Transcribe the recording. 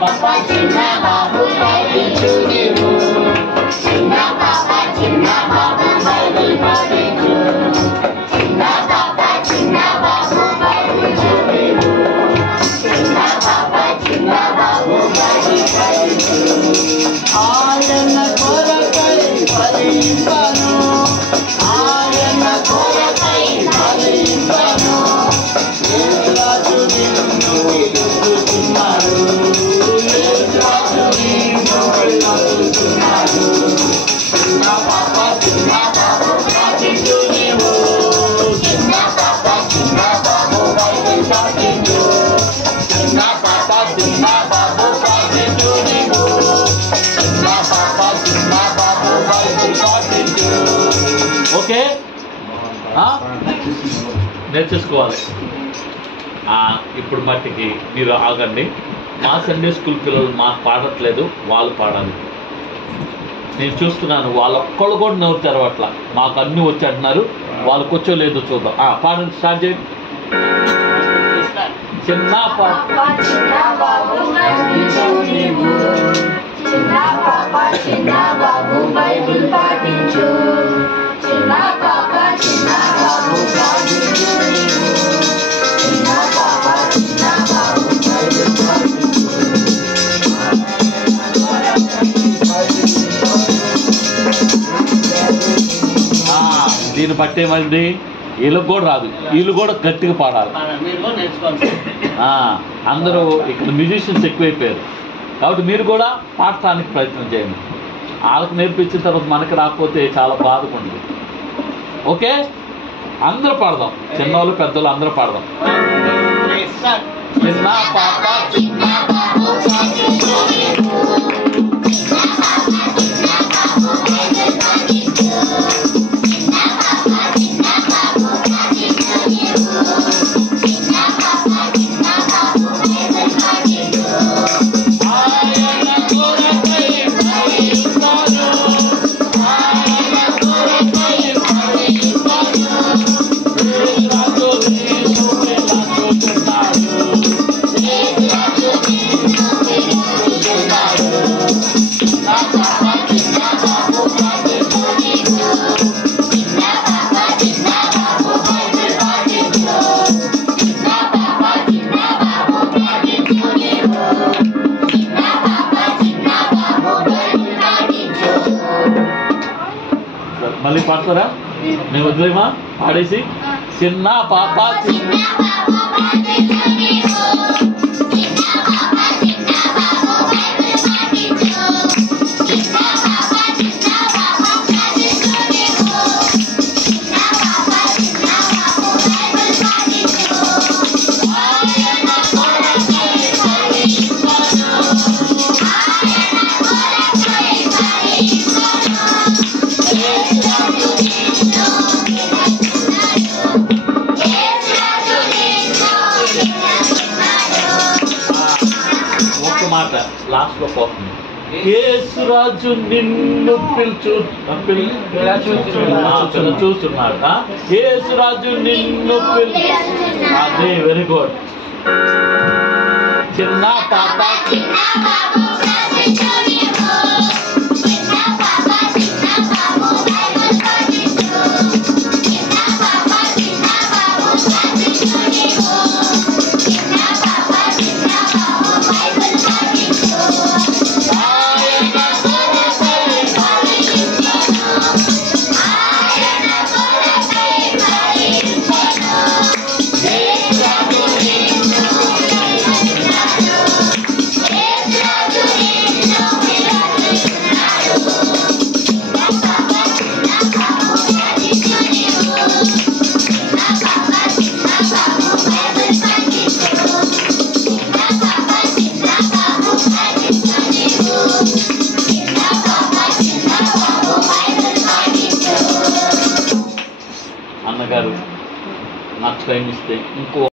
పాపా చిన్న బాబు పఠించు నీవు చిన్న పాపా చిన్న బాబు బైబిల్ పఠించు చిన్న పాపా చిన్న బాబు పఠించు నీవు చిన్న పాపా చిన్న బాబు బైబిల్ పఠించు ఆయన కొరకై ఫలింపను ఆయన కొరకై ఫలింపను యేసురాజు నిన్ను పిలుస్తున్నాడు యేసురాజు నిన్ను పిలుస్తున్నాడు చిన్న పాప చిన్న బాబు పఠించు నీవు చిన్న పాప చిన్న బాబు బైబిల్ పఠించు చిన్న పాప చిన్న బాబు పఠించు నీవు చిన్న పాప చిన్న బాబు బైబిల్ పఠించు. ఓకే, నేర్చేసుకోవాలి. ఇప్పుడు మట్టికి మీరు ఆగండి. మా సండే స్కూల్ పిల్లలు మాకు పాడట్లేదు, వాళ్ళు పాడాలి. నేను చూస్తున్నాను వాళ్ళు ఒక్కళ్ళు కూడా నవ్వు తెరవట్లా. మాకు అన్నీ వచ్చి అంటున్నారు, వాళ్ళకి వచ్చో లేదో చూద్దాం. పాడండి, స్టార్ట్ చేయండి. చిన్న చిన్న బాబు పఠించు నీవు చిన్న పాప చిన్న బాబు బైబిల్ పఠించు చిన్న పాప చిన్న బాబు పఠించు నీవు చిన్న పాప చిన్న బాబు బైబిల్ పఠించు. దీన్ని బట్టేమంది వీళ్ళకి కూడా రాదు, వీళ్ళు కూడా గట్టిగా పాడాలి. అందరూ ఇక్కడ మ్యూజిషియన్స్ ఎక్కువైపోయారు కాబట్టి మీరు కూడా పాడటానికి ప్రయత్నం చేయండి. వాళ్ళకి నేర్పించిన తర్వాత మనకి రాకపోతే చాలా బాధకుంది. ఓకే, అందరూ పాడదాం, చిన్నవాళ్ళు పెద్దవాళ్ళు అందరూ పాడదాం. చిన్న పాప చిన్న బాబు పఠించు నీవు చిన్న పాప చిన్న బాబు బైబిల్ పఠించు చిన్న పాప చిన్న బాబు పఠించు నీవు చిన్న పాప చిన్న బాబు బైబిల్ పఠించు ఆయన కొరకై ఫలింపను ఆయన కొరకై ఫలింపను యేసురాజు నిన్ను పిలుస్తున్నాడు యేసురాజు నిన్ను పిలుస్తున్నాడు చిన్న పాప చిన్న బాబు పఠించు నీవు చిన్న పాప చిన్న బాబు బైబిల్ పఠించు చిన్న పాప చిన్న బాబు పఠించు నీవు చిన్న పాప చిన్న బాబు బైబిల్ పఠించు. మళ్ళీ పాడతారా? మేము వదిలేమా పాడేసి? చిన్న పాప చిన్న బాబు పఠించు నీవు చిన్న పాప చిన్న బాబు బైబిల్ పఠించు చిన్న పాప చిన్న బాబు పఠించు నీవు చిన్న పాప చిన్న బాబు బైబిల్ పఠించు ఆయన కొరకై ఫలింపను ఆయన కొరకై ఫలింపను యేసురాజు నిన్ను పిలుస్తున్నాడు యేసురాజు నిన్ను పిలుస్తున్నాడు. ఒక్క మాట లాస్ట్ లో పోతుంది. యేసురాజు నిన్ను చూస్తున్నాడు. యేసురాజు నిన్ను అదే వెరీ గుడ్. చిన్న పాప చిన్న బాబు పఠించు నీవు చిన్న పాప చిన్న బాబు బైబిల్ పఠించు చిన్న పాప చిన్న బాబు పఠించు నీవు చిన్న పాప చిన్న బాబు బైబిల్ పఠించు ఆయన కొరకై ఫలింపను ఆయన కొరకై ఫలింపను యేసురాజు నిన్ను పిలుస్తున్నాడు యేసురాజు నిన్ను పిలుస్తున్నాడు చిన్న పాప చిన్న బాబు పఠించు నీవు చిన్న పాప చిన్న బాబు బైబిల్ పఠించు చిన్న పాప చిన్న బాబు పఠించు నీవు చిన్న పాప చిన్న బాబు బైబిల్ పఠించు. అన్నగారు నాకు టైం ఇస్తే ఇంకో